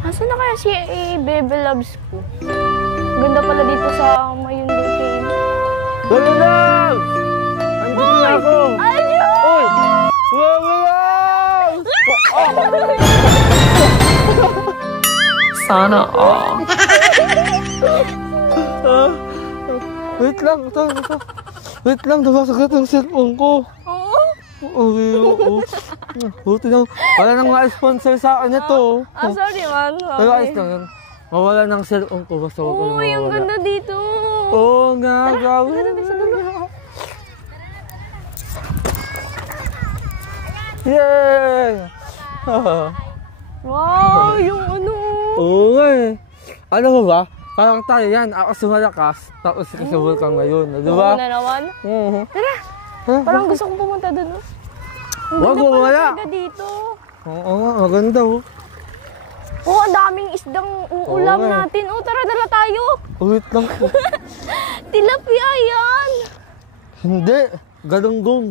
Nasaan na kaya si Bebe Loves ko? Ganda pala dito sa Mayundo Cave. Bebe Loves! Andito na ako! Ayun! Uy! Bebe Loves! Sana all. Wait lang, ito. Wait lang, nabasagkat ang cellphone ko. Oo? Okay, oo. Buti na, wala nang ma-sponsor sa akin ito. Sorry man. Pero ayos lang yun. Mawala ng cellphone ko, basta huwag ko na Uy, ang mawala. ganda dito. Oo nga, grabe. Yay! Wow, yung ano. Oo nga eh. Ano mo ba? Parang tayo yan, ako sa malakas, tapos sa vulkan ngayon, di ba? Oo na naman. Oo. Tara, parang gusto kong pumunta dun. Oh. Ang Wag ganda mo pala wala. talaga dito. Oo nga, maganda oh. Oo, ang daming isdang uulam Oo, eh. natin. Oh, tara, dala tayo. Wait lang po. Tilapia yan. Hindi, galunggong.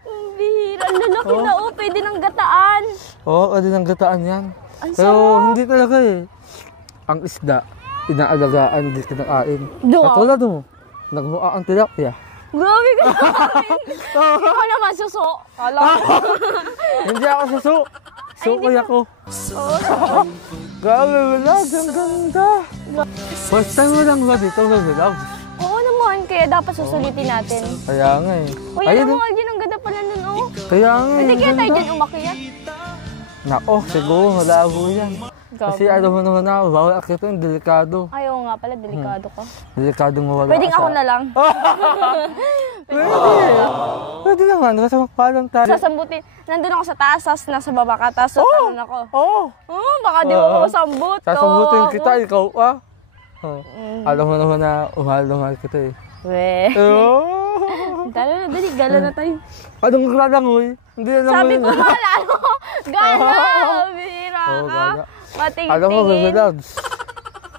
Ang bihira. Ang lalaki na oh. Pwede ng gataan. Oo, pwede ng gataan yan. Ang Pero sarap. hindi talaga eh. Ang isda, inaalagaan, hindi kinakain. Doon. Katulad mo, nagmukha ang tilapia. Grabe ka naman. Ako naman suso. Alam ko. Hindi ako suso. Sukoy ako. Grabe, vlog. Ang ganda. First time mo lang ba dito sa vlog? Oo naman, kaya dapat susulitin natin. Kaya nga eh. Uy, Ayun, alam mo, Algin, ang ganda pala nun, oh. kaya nga eh. Hindi kaya ang tayo ganda. dyan umakyat. Nako, siguro malabo yan. Kasi Gabi. alam mo naman ako, bawal akitin, delikado. Ayaw nga pala, delikado ka. Delikadong mawala Pwedeng ka ako sa- na lang. Pwede naman, kasi magpalang tayo. Sasambutin. Nandun ako sa taas, tas nasa baba ka, tas tanon ako. Oo. Oh, baka di mo ako sambut. Sasambutin Tawa kita, ako. ikaw pa. Oh. Alam mo naman na mahal na mahal kita eh. Weh. Oh. Tara na, dali, gala na tayo. Anong gralangoy? Hindi na naman. Sabi ko mahal, ano? Gala! Bihira Oo, ka. gala. Matingin-tingin. Alam mo, Baby Loves.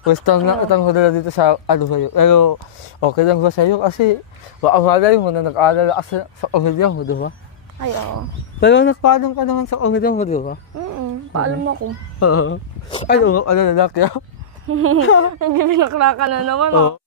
Pwestang na itang hudala dito sa ano sa'yo. Pero okay lang ba sa'yo? Kasi baka malay mo na nag-aalala ka sa pamilya mo, di ba? Ay, oo. Pero nagpaalam ka naman sa pamilya mo, di ba? Paalam ako. Ay, oo, ano lalaki ah? Hindi pinaklaka na naman, Oo. oh.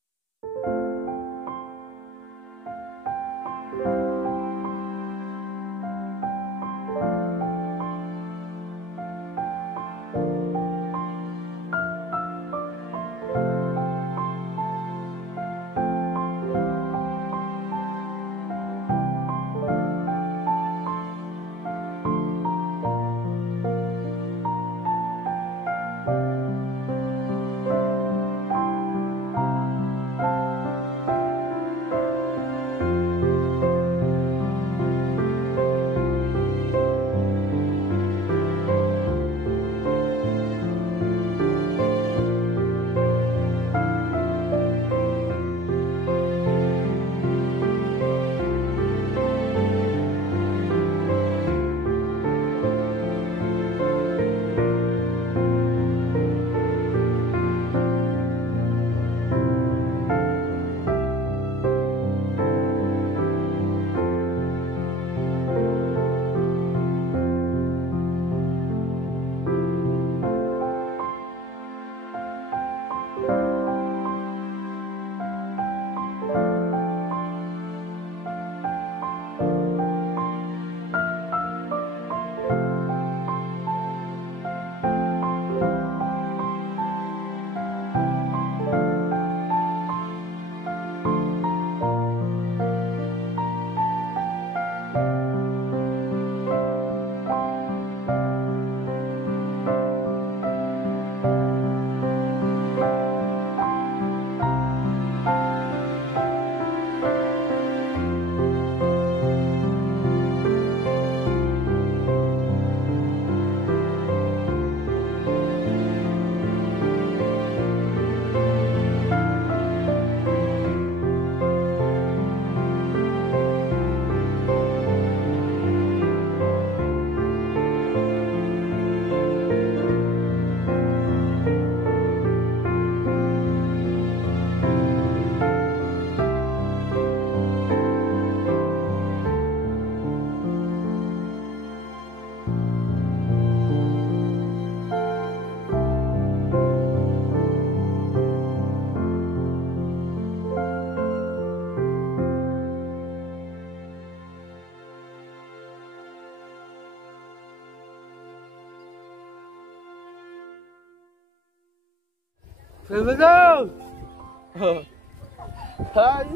Hello! Hi!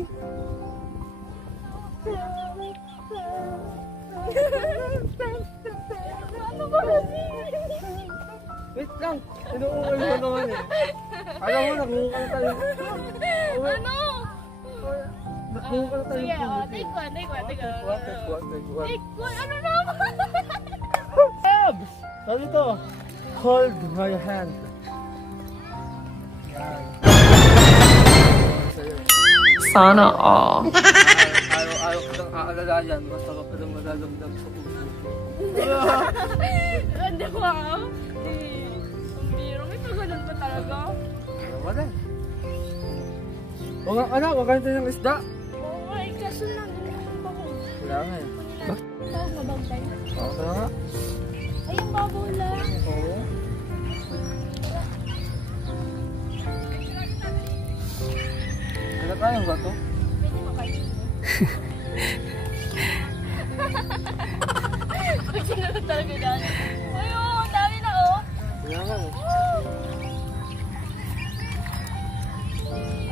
Ano ba kasi? Wait lang! Inuungal mo naman eh. Alam mo, nakungal tayo. Ano? Nakungal tayo. Sige, take one. Take one. Take one, ano naman? Abs! Ano ito? Hold my hand. Yan. Sana all. Ayaw ko nang aalalayan. Basta ka pa nang madalamdam sa puso. Hindi ko ako. Ang biro, may pagulon pa talaga. Wala. O nga anak, wakain tayo ng isda. Oo nga, kaso nandun pa ko. Wala nga eh. Saan mabagtay? Oo, kaya nga. Ay, yung babaw lang. Oo. Kaya tayo ba ito? Pwede makain mo. Pag sinunod talaga daan. Ay, oo, dami na oh. Kaya nga eh.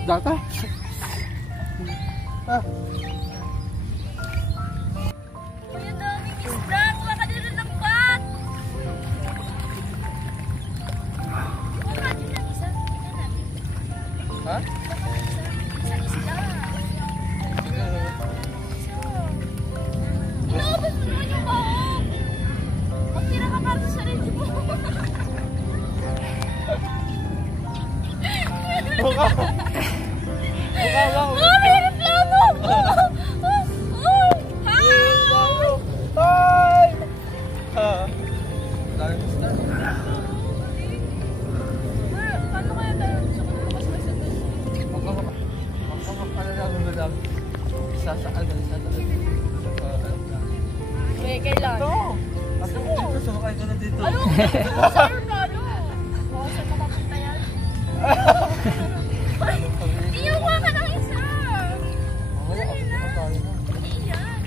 Data? Ah. Uy, ang daming isda. Kuha ka din ng bat. Kuha ka din ng isa. Tingnan natin. Ha? Isang isda. Inaabot mo naman yung baong. Magtira ka para sa sarili mo. Mukha lang. Oh, may reklamo! Hi! Daming isda. Paano kaya tayo gusto ko na mas masagot? Magkakapalala. Isa sa ano, isa sa ano. Okay, kailan? Ito! Ito dito, sumakay ko na dito. Ano? Saan na ano? Oo, saan ka papunta yan? Iyawa ka ng isa! Dali na! Hindi yan!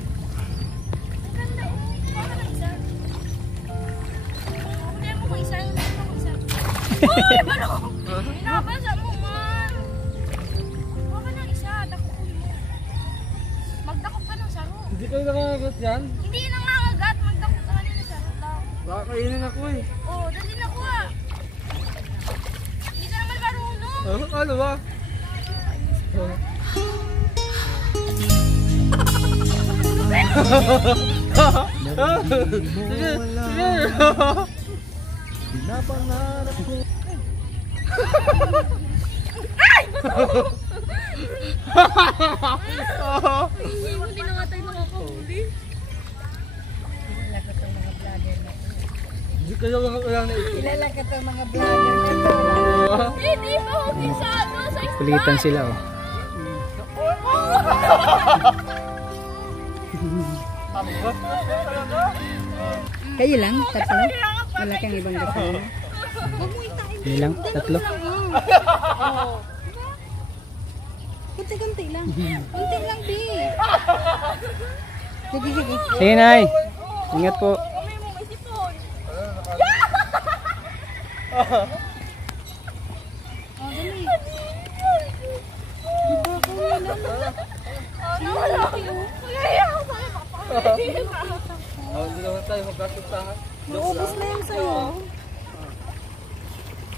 Ang ganda oh! Iyawa ka ng isa! Huwag mo isa! Huwag mo isa! Uy! Balo! Pinabasa mo man! Huwag ka ng isa! Dakupin mo! Magdakop ka ng saro! Hindi kayo nakakagot yan? Hindi na nangagat! Magdakop ka kanina saro lang! Baka kainin ako eh. Oo, dali na kuha! Hindi ka naman marunong! Ano ba? Sige, sige. Pinapangarap ko. Hindi na nga tayo nakakahuli. Hindi kayo lang na ito. Kilala ka itong mga vlogger na ito. Hindi pa umpisa sa isda. Kulitan sila oh. Kayo lang? Tatlo? Wala kang ibang kasama? Kayo lang? Tatlo? Kunti-kunti lang. Kunti lang, di. Sige, sige. Sige, Nay. Ingat po. Kami mo may sipon. Nawala ako. Kaya ako sa'yo makapakalit. Hindi naman tayo magkasustahan. Naubos na yan sa'yo.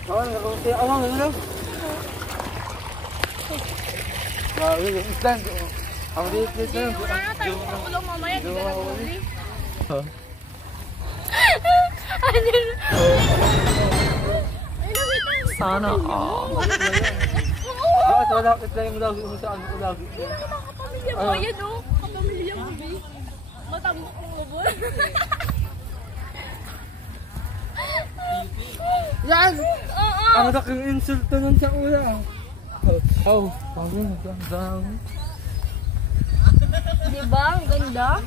Kawan, nakakunti ako nga, lang. Grabe, yung isdan. Ang liit-liit na yun. Wala na tayo makulong mamaya. Di ka nagpuli. Sana all. Bakit wala kita yung lagi mo sa ano ko lagi? Kapamilya mo yan o. Kapamilya mo, B. Matambok mo ba? Yan! Oo. Ang laking insulto nun sa kuya. Oh, pangin, ganda. Diba? Ang ganda.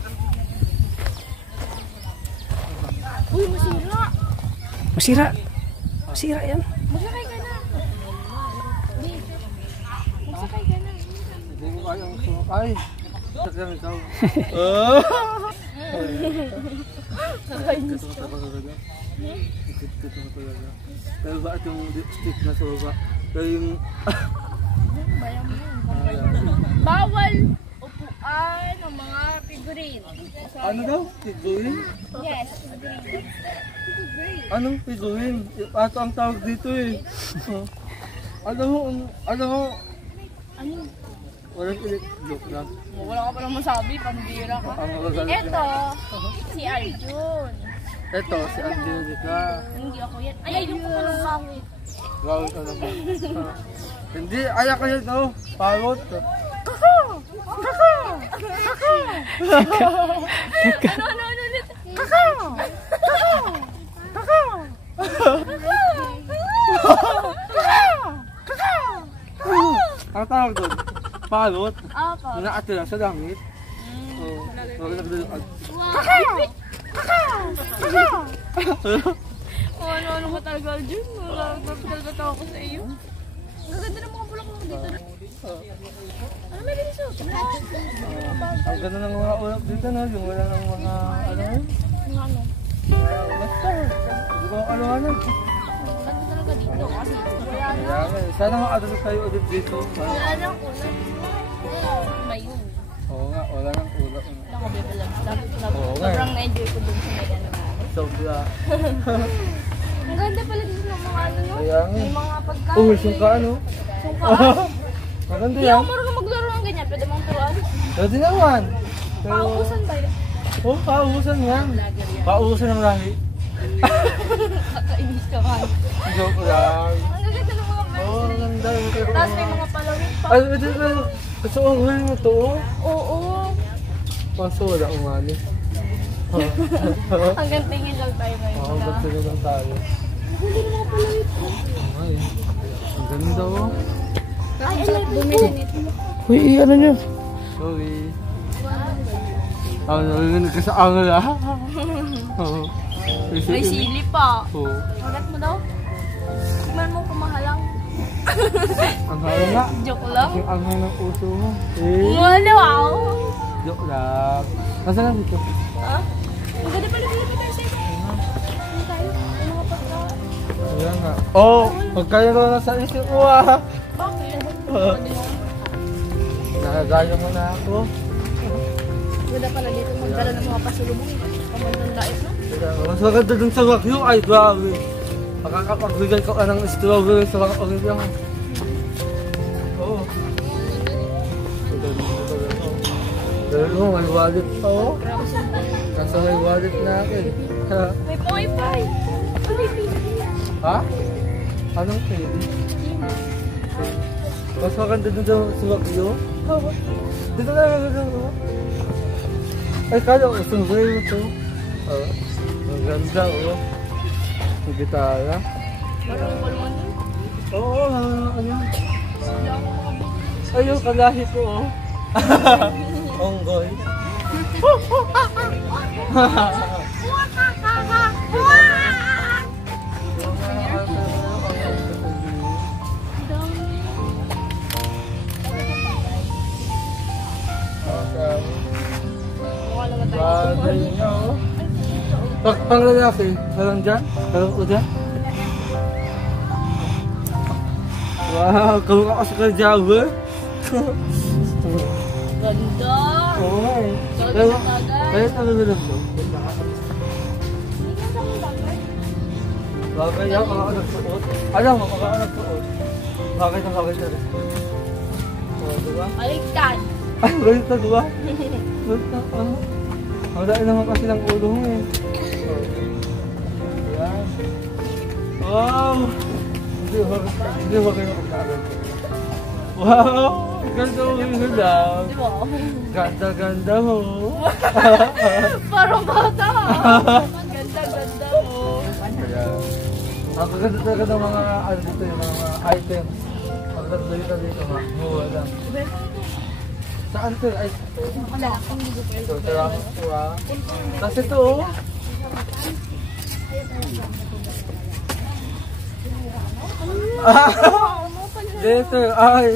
Uy, masira. Masira. Masira yan. Magsakay ka na. B. Magsakay ka na. Hindi ko kayang sumakay. Sakyan ikaw. Kakainis ka. Ito talaga. Pero bakit yung stick na sa baba? Yung... Bawal upuan ng mga figurine. Ano daw? Figurin? Yes, figurine. Anong figurin? Ato ang tawag dito eh. Ano ho? Ano? Walang joke lang. Wala ka pa naman sabi, pambira ka. Ang magagalit Ito, na. si Arjun. Ito, si Angelica. Hindi ako yan. Ay, ayun ko palang pangit. Gawin ka naman. Hindi, ayak ka yun, oh. Pagod. Kaka! Kaka! Kaka! Ano ulit? Kaka! Kaka! Kaka! Ang tawag doon, pagod. Apa? Naatira sa langit. Oo. Huwag nagdalakad. Ano ka talaga, Arjun? Talaga ako sa iyo. Ang ganda ng mga bulaklak dito. Ano may liso? Ang ganda ng mga ulap dito, no? Yung wala ng mga, ano yun? Mga ano? Basta. Hindi ko ano. Ganda talaga dito kasi wala na. Kaya nga, sana makadalo tayo ulit dito. Wala na ang kulay. Mayo. Oo nga, wala ng ulap. Wala ko bibilag. Oo nga. Sobrang na-enjoy ko dun sa may ano. Sobra. Ang ganda pala dito ng mga ano, no? Kaya nga. May mga pagkain. Oh, sungka ano? Sungkaan. Maganda Hindi yan. ako marunong maglaro ng ganyan. Pwede mong turuan. Pwede naman. Pero, Paubusan tayo. oh, paubusan yan. Paubusan ng lahi. Kakainis ka man. Joke lang. Ang ganda ng mga birds. Oh, ang ganda. Tapos may mga palawin pa. Ay, ito na. Gusto ko ang mo to. Oo. Paso wala umali. Hanggang tingin lang tayo ngayon. Oo, gusto na lang tayo. Ay, ang ganda oh. Ay, bumili nito. Uy, ano nyo? Sorry. Narinig ka sa angal ah. Oo. May sili pa. Oo. Magat mo daw? Tignan mo kumahalang. Ang halo nga. Joke lang. Yung angal ng puso mo. Eh, Wow! joke lang. Nasaan na dito? Ha? Ang ganda pala dito tayo sa ito. Ano tayo? Ang mga pagkain. Ayan nga. Oh, pagkairo na sa isip mo ah. Bakit? Nakagaya mo na ako. Ganda pala dito magdala ng mga pasulubong. Pamandang dait, no? Mas maganda dun sa Wagyu ay grabe. Makakapagbigay ko ka ng strawberry sa mga Olivia. Oo. Dahil mo, may wallet pa oh. Kaso may wallet na akin. May wifi. Ha? Anong pwede? Mas maganda dun sa Wagyu? Dito na maganda. Ay, kala ko, strawberry mo to. Oo. Ang ganda oh. Ang gitara. Marunong ko naman yun. Oo, ano? Ayun, kalahi ko oh. Onggoy. Mukha naman tayo. Bagay niya oh. Pang lalaki, parang dyan? Parang o dyan? Wow, kamukha kasi ka Java. Ganda! Oo nga eh. Solid Pero, na bagay. kaya talaga lang to. Hindi ka sa mga bagay. Bagay yan, mga nagsuot. Alam mo, mga nagsuot. Bagay na bagay na rin. Oo, diba? Baliktad. Ay, ganito na diba? Ganito, ano? Ang dahil naman kasi ng ulo mo eh. Oo. Ayan. Wow! Hindi ba kayo magkagal ko? Wow! Ganda mo yung lang. Di ba? Ganda-ganda mo. Parang bata. Ganda-ganda mo. Kaya, ang ganda talaga ng mga ano dito, yung mga items. Ang ganda dito ha. Mura lang. Saan ito? Ay, ito, salamat po ha. Tapos ito oh. Dito, ay.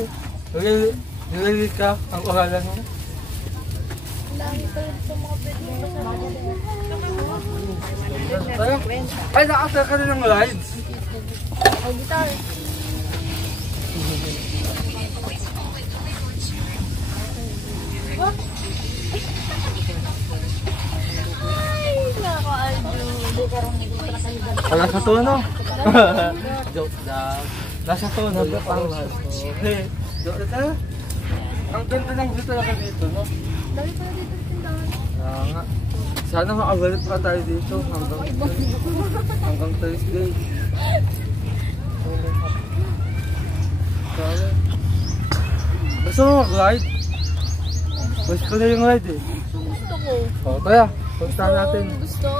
Nililis ka ang pangalan mo. Ay, nakasal ka rin ng rides. Ay, guitar. Ay, nako, Aldo. Wala sa tono. Joke lang. Nasa tono ba pang Hey, joke lang. Ang ganda ng view talaga dito, no? Dali pala dito sa tindahan. Kaya nga. Sana makagalit pa tayo dito hanggang Thursday. Kaya. Gusto mo mag-ride? Gusto ko na yung ride eh. Gusto ko. O, kaya. Punta natin. Gusto.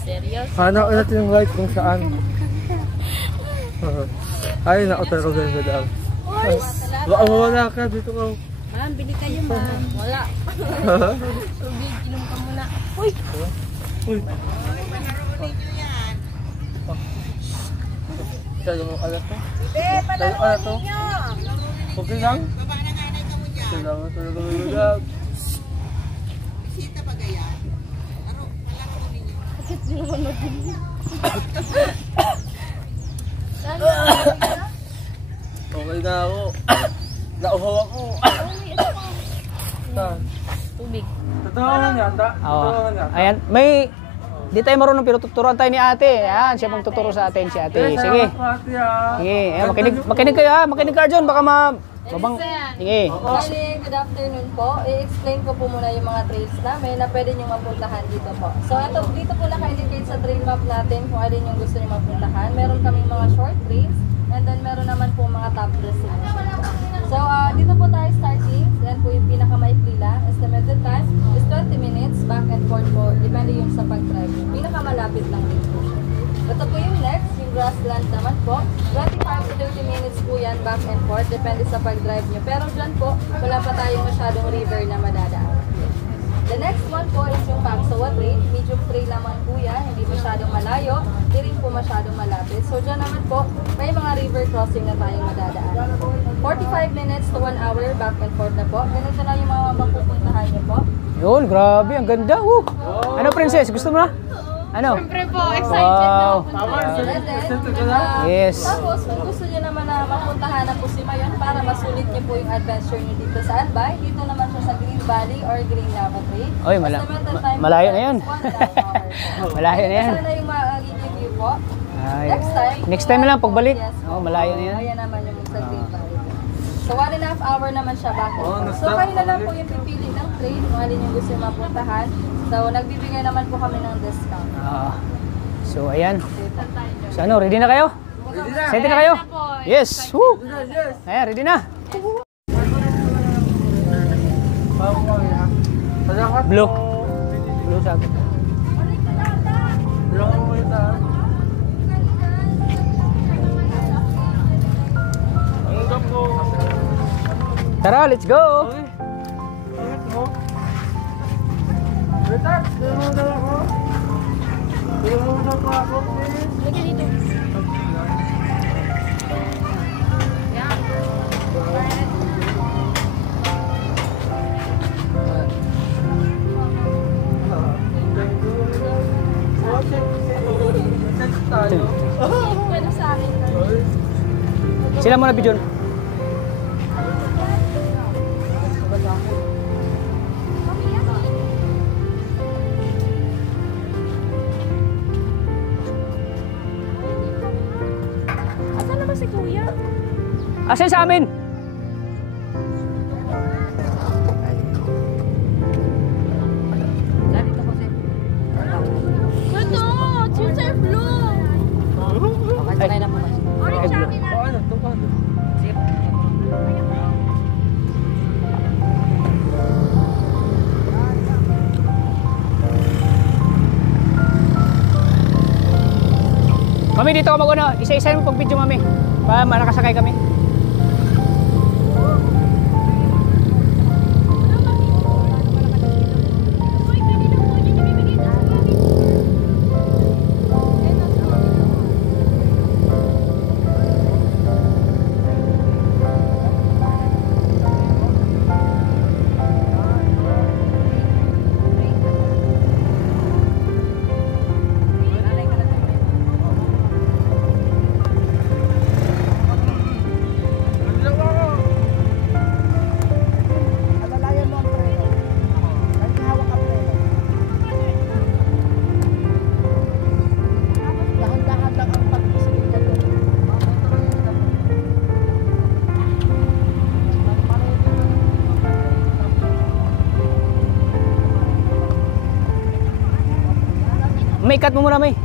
Serious? Hanap natin yung ride kung saan. Ay, naku talaga ganda daw. Wala ka dito ka. Ma'am, bili kayo ma'am. Wala. Tubig, inom ka muna. Uy! Uy. Tayo mo alat to? Tayo alat to? Okay lang? Salamat talaga mga Bakit di naman mabili? Saan okay na ako. Nauhaw ako. Saan? Tubig. Totoo nga yata. Totoo nga yata. Ayan, may... Di tayo marunong pero tuturuan tayo ni ate. Ayan, siya pang tuturo sa atin si ate. Sige. Sige, ayan, makinig kayo ha. Makinig ka dyan, baka mabang... Sige. Bali, good afternoon po. I-explain ko po muna yung mga trails namin na pwede nyo mapuntahan dito po. So, dito po naka-indicate sa trail map natin kung alin yung gusto nyo mapuntahan. Meron kaming mga short trails and then meron naman po mga top destination. So, dito po tayo starting. Yan po yung pinakamaikli lang. Estimated time is 20 minutes back and forth po. Depende yung sa pag-drive. Pinakamalapit lang din po. Ito po yung next, yung grassland naman po. 25 to 30 minutes po yan back and forth. Depende sa pag-drive nyo. Pero dyan po, wala pa tayong masyadong river na madadaan. The next one po is yung Pagsawa Trail. Medium trail naman po yan. Hindi masyadong malayo. Hindi rin po masyadong malapit. So dyan naman po, may mga river crossing na tayong madadaan. 45 minutes to 1 hour back and forth na po. Ganito na yung mga mapupuntahan nyo po. Yun, grabe, ang ganda. Ano, princess? Gusto mo na? Ano? Siyempre po, excited na ako. And then, Yes. Tapos, kung gusto nyo naman na mapuntahan na po si Mayon para masulit nyo po yung adventure nyo dito sa Albay, dito naman siya sa Green Valley or Green Lava Trail. Oy, Estimated time malayo na yan. is 1.5 hours. Malayo na yan. Sana yung magiging view po. Ay. Next time na lang, pagbalik. Yes, Oh, malayo na yan. Ayan naman yung sa Green Valley. So, 1.5 hour naman siya back and forth. So, nasa- kayo na lang po yung pipili ng trail kung alin yung gusto yung mapuntahan. So, nagbibigay naman po kami ng discount. So, ayan. So, ano, ready na kayo? Ready na kayo? Yes. Woo! Ayan, ready na. Blue. Blue sa akin. Tara, let's go! Lagyan dito. Pwede sa akin. Sila muna, Bijon. Asan na ba si Kuya? Asan sa amin? Ito! Chinchay Blue! Orange sa akin na. Mami, dito ka mag-una. Isa-isa mo pag-video, mami. Para nakasakay kami. ikat mo muna, May.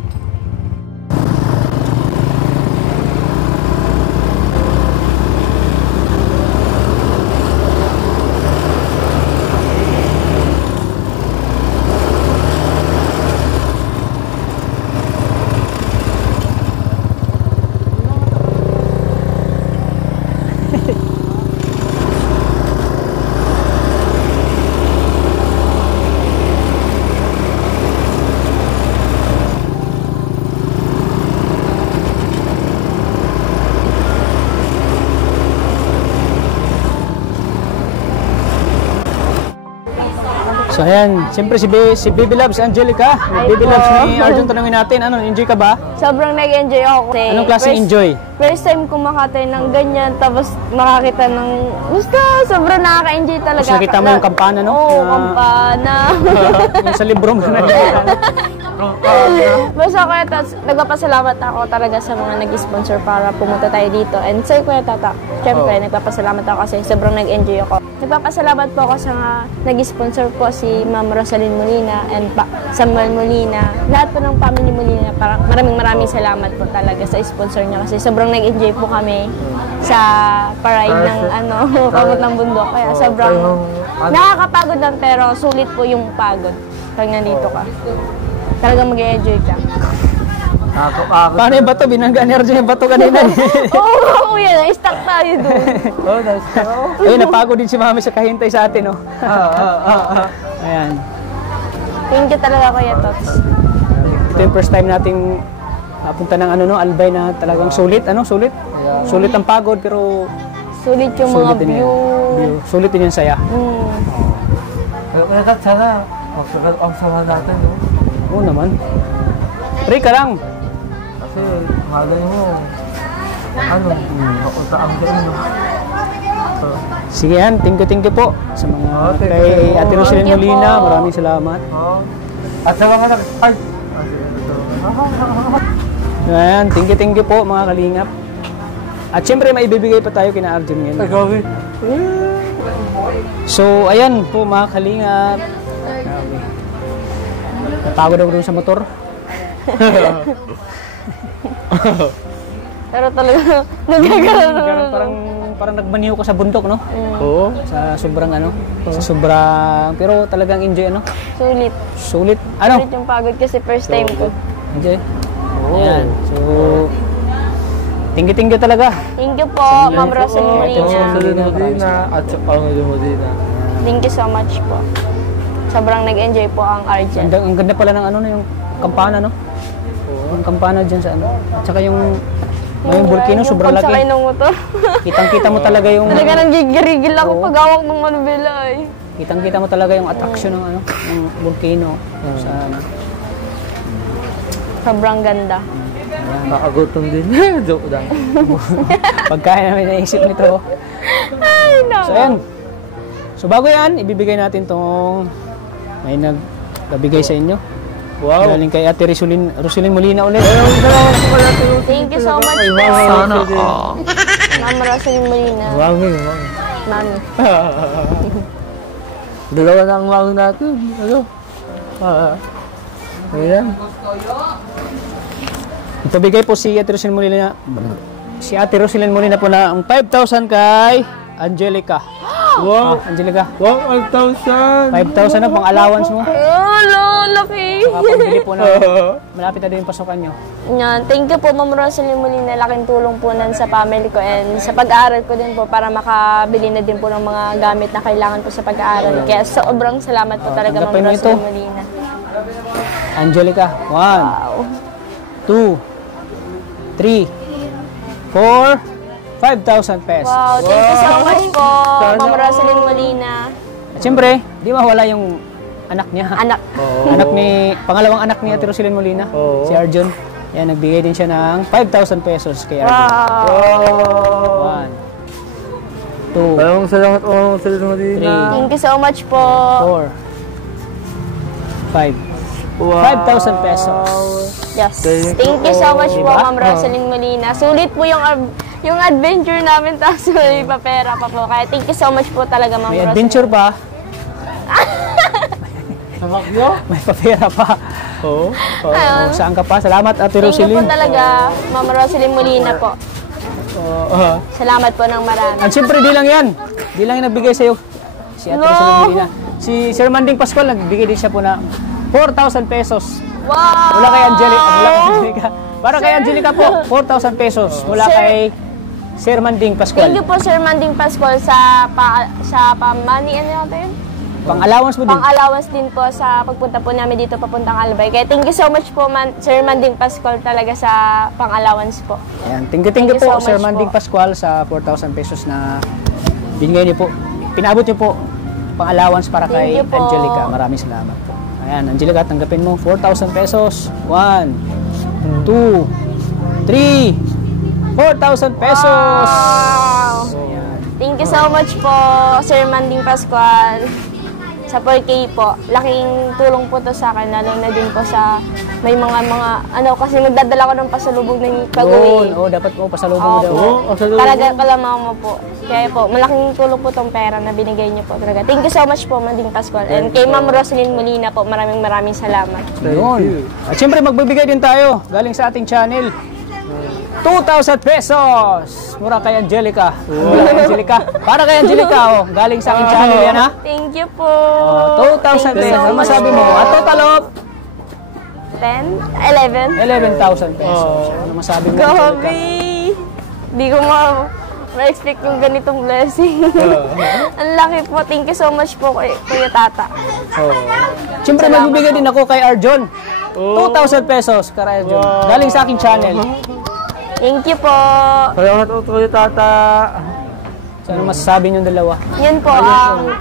So ayan, siyempre si Baby Loves, Angelica. Baby Loves ni Arjun, tanungin natin, ano, enjoy ka ba? Sobrang nag-enjoy ako. Kasi Anong klaseng enjoy? First time ko makatay ng ganyan, tapos makakita ng gusto. Sobrang nakaka-enjoy talaga. Tapos nakita mo yung kampana, no? Oo, Na- kampana. Yung sa libro mo na Basta Kuya Tots, nagpapasalamat ako talaga sa mga nag-sponsor para pumunta tayo dito. And sir Kuya Tata, syempre nagpapasalamat ako kasi sobrang nag-enjoy ako. Nagpapasalamat po ako sa mga nag-sponsor po si Ma'am Rosalyn Molina and Samuel Molina. Lahat po ng family Molina, maraming salamat po talaga sa sponsor niya kasi sobrang nag-enjoy po kami sa parade ng pagod ng bundok. Kaya sobrang nakakapagod lang pero sulit po yung pagod pag nandito ka. Talagang mag-enjoy ka. Paano yung bato? Binangga ni Arjun yung bato kanina. Oo, kuya, na-stuck tayo doon. Oh, nice. Ayun, napagod din si Mami sa kahintay sa atin, no? Ayan. Thank you talaga, Kuya Tots. Ito yung first time nating punta ng Albay na talagang sulit, sulit. Sulit ang pagod, pero Sulit yung mga sulit din view. yan. Sulit din yung saya. Kaya sana, ang sama natin, no? Oo naman. Pray ka lang. Kasi, malay mo, mapunta ang dyan, no? Sige yan, thank you po sa mga kay Ate Rosalyn Thank you Molina. po. Maraming salamat. At sa mga ay! Ayan, thank you po mga kalingap. At syempre may ibibigay pa tayo kina Arjun Ay, ngayon. gabi. So, ayan po mga kalingap. Grabe. Napagod ako dun sa motor. Pero talaga, nagkakaroon. Parang nagbaniw ka sa bundok, no? Oo. Sa sobrang sa sobrang, pero talagang enjoy, Sulit. Sulit. Sulit yung pagod kasi first time ko. Enjoy. Ayan. So, thank you talaga. Thank you po, Ma'am Rosalyn Molina. Molina at sa Panginoon Molina. Thank you so much po. Sobrang nag-enjoy po ang Argent. Ang ganda pala ng yung kampana, no? Yung kampana dyan sa At saka yung volcano, sobrang laki. Pagsakay ng motor. Kitang-kita mo talaga yung... Talaga nang gigirigil ako Oo. pag hawak ng manubela eh. Kitang-kita mo talaga yung attraction ng ng volcano. Sa Sobrang ganda. Nakagutom din. Joke lang. pagkain namin naisip nito. Ay, no. So, ayan. So, bago yan, ibibigay natin tong may nagbigay sa inyo. Wow. Galing kay Ate Rosalyn Molina ulit. Thank you so much po. Sana all. Ma'am Rosalyn Molina. Wangi. Mami. Dalawa na ang wangi natin. Ayan. Ipabigay po si Ate Rosalyn Molina. Si Ate Rosalyn Molina po na ang 5,000 kay Angelica. Wow. Angelica. Wow, 5,000. 5,000 na pang allowance mo. Oh, laki. Kapambili po na malapit na din yung pasukan nyo. Yan. Thank you po, Ma'am Rosalyn Molina. Laking tulong po nan sa family ko and sa pag-aaral ko din po para makabili na din po ng mga gamit na kailangan po sa pag-aaral. Kaya sobrang salamat po talaga, Ma'am tanggapin mo ito. Rosalyn Molina. Angelica, 1, Wow. 2, 3, 4, 5,000 pesos. Wow, thank you so much po, Ma'am Rosalyn Molina. At siyempre, di mawala yung anak niya. Anak. Pangalawang anak ni Ate Rosalyn Molina, Oo. si Arjun. Yan, nagbigay din siya ng 5,000 pesos kay Arjun. Wow. 1, 2, Maraming salamat po, Sir Molina. Thank you so much po. 4, 5. 5,000 pesos. Yes. Thank you so much po, Ma'am Rosalyn Molina. Sulit po yung adventure namin, tapos may papera pa po. Kaya thank you so much po talaga, Ma'am May Rosalyn. adventure pa, Sa Macchio? may papera pa. Oo. Ayun. Saan ka pa? Salamat, Ate Thank you po Roselyn. talaga, Ma'am Roselyn Molina po. Oo. Salamat po ng marami. At siyempre, di lang yan. Di lang yung nagbigay sa'yo. Si Ate No. Roselyn Molina. Si Sir Manding Pascual, nagbigay din siya po na 4,000 pesos. Wow! Mula kay Angelica. Para kay Angelica po, 4,000 pesos. Mula Sir. kay Sir Manding Thank Pascual. you po, Sir Manding Pascual, sa money, ano natin? Pang-allowance mo din. Pang-allowance din po sa pagpunta po namin dito papuntang Albay. Kaya thank you so much po, Sir Manding Pascual, talaga sa pang-allowance po. Ayan, thank you so po, Sir much Manding po. Pascual, sa 4,000 pesos na binigay niyo po. Pinabot niyo po pang-allowance para kay Thank you po. Angelica. Maraming salamat po. Ayan, Angelica, tanggapin mo 4,000 pesos. 1, 2, 3, 4,000 pesos. Wow! Ayan. Thank you so much po, Sir Manding Pascual. Sa 4K po, laking tulong po to sa akin, lalo na din po sa may mga kasi magdadala ko ng pasalubog ng pag-uwi. Oo, dapat po pasalubong mo daw. Talaga kalamang mo po. Kaya po, malaking tulong po tong pera na binigay niyo po talaga. Thank you so much po, Manding Pascual. And kay Ma'am Roselyn Molina po, maraming salamat. Yun. At syempre, magbibigay din tayo galing sa ating channel. 2,000 pesos! Mura kay Angelica. Mura kay Angelica. Para kay Angelica, oh. Galing sa aking channel yan, ha? Thank you po. 2,000 pesos. Ano masabi mo? At total of 10? 11? 11,000 pesos. Ano masabi mo, Grabe! Angelica? Di ko ma-expect yung ganitong blessing. Ang laki po. Thank you so much po kay Kuya Tata. Siyempre, magbibigay din ako kay Arjon. 2,000 pesos kay Arjon. Galing sa aking channel. Thank you po. Salamat po, Kuya Tata. So, ano masasabi niyong dalawa? Yun po,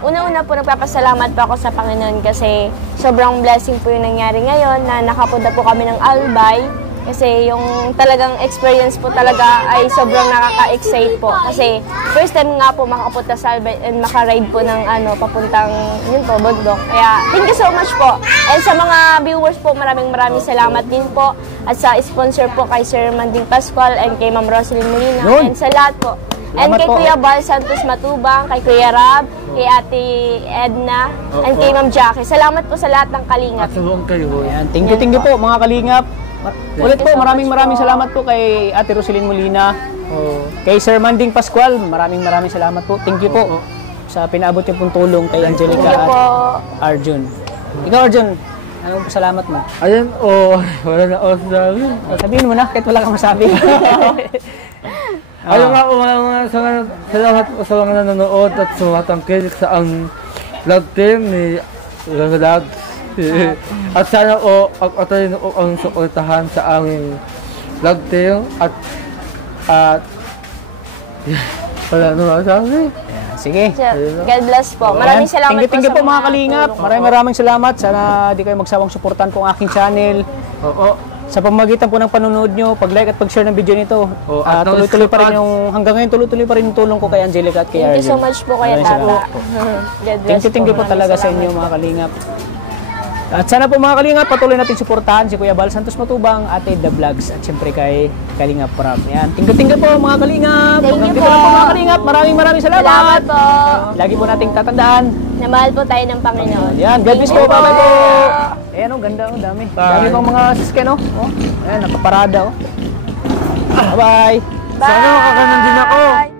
una-una po nagpapasalamat po ako sa Panginoon kasi sobrang blessing po yung nangyari ngayon na nakapunta po kami ng Albay. Kasi yung talagang experience po talaga ay sobrang nakaka-excite po. Kasi first time nga po makapunta sa Albay and makaride po ng papuntang yun po, bundok. Kaya thank you so much po. And sa mga viewers po, maraming salamat din po. At sa sponsor po kay Sir Manding Pascual and kay Ma'am Roselyn Molina. Yun. And sa lahat po. And Salamat kay po. Kuya Bal Santos Matubang, kay Kuya Rab, kay Ate Edna, and kay Ma'am Jackie. Salamat po sa lahat ng kalingap. Asubong kayo. Ayan, thank you po mga kalingap. Ulit po, maraming salamat po kay Ate Roselyn Molina. Kay Sir Manding Pascual, maraming salamat po. Thank you po sa pinaabot niyo pong tulong kay Angelica Thank you po. at Arjon. Ikaw, Arjon, anong salamat mo? Ayan, wala na ako sabi. Sabihin mo na, kahit wala kang masabi. Ayun nga po, salamat po sa mga nanonood at sa mga tangkilik sa ang vlog team ni Vlog. At sana po, pag-atay na po ang suportahan sa aming vlog team at wala na masabi. Sige. God bless po. Maraming Ayan, salamat thank you po po mga kalingap. Maraming salamat. Sana di kayo magsawang suportan po ang aking channel. Sa pamamagitan po ng panonood nyo, pag-like at pag-share ng video nito, at tuloy-tuloy pa rin hanggang ngayon tuloy-tuloy pa rin yung tulong ko kay Angelica at kay Arjon. Thank you so much po Kuya Maraming Tata. salamat po. God bless Thank you po talaga sa inyo mga kalingap. At sana po mga kalingap, patuloy natin suportahan si Kuya Bal Santos Matubang, Ate The Vlogs, at siyempre kay Kalingap Prab. Yan. Thank you po mga kalingap. Thank you Hanggang po. dito lang po mga kalingap. Maraming salamat. Salamat po. Lagi po nating tatandaan. Na mahal po tayo ng Panginoon. Yan, God bless po. Thank you Bye-bye po. po. Ayan o, ganda o, dami. Dami pang mga sasakyan o. Ayan, nakaparada o. Bye-bye. Bye. Sana makakanan din ako.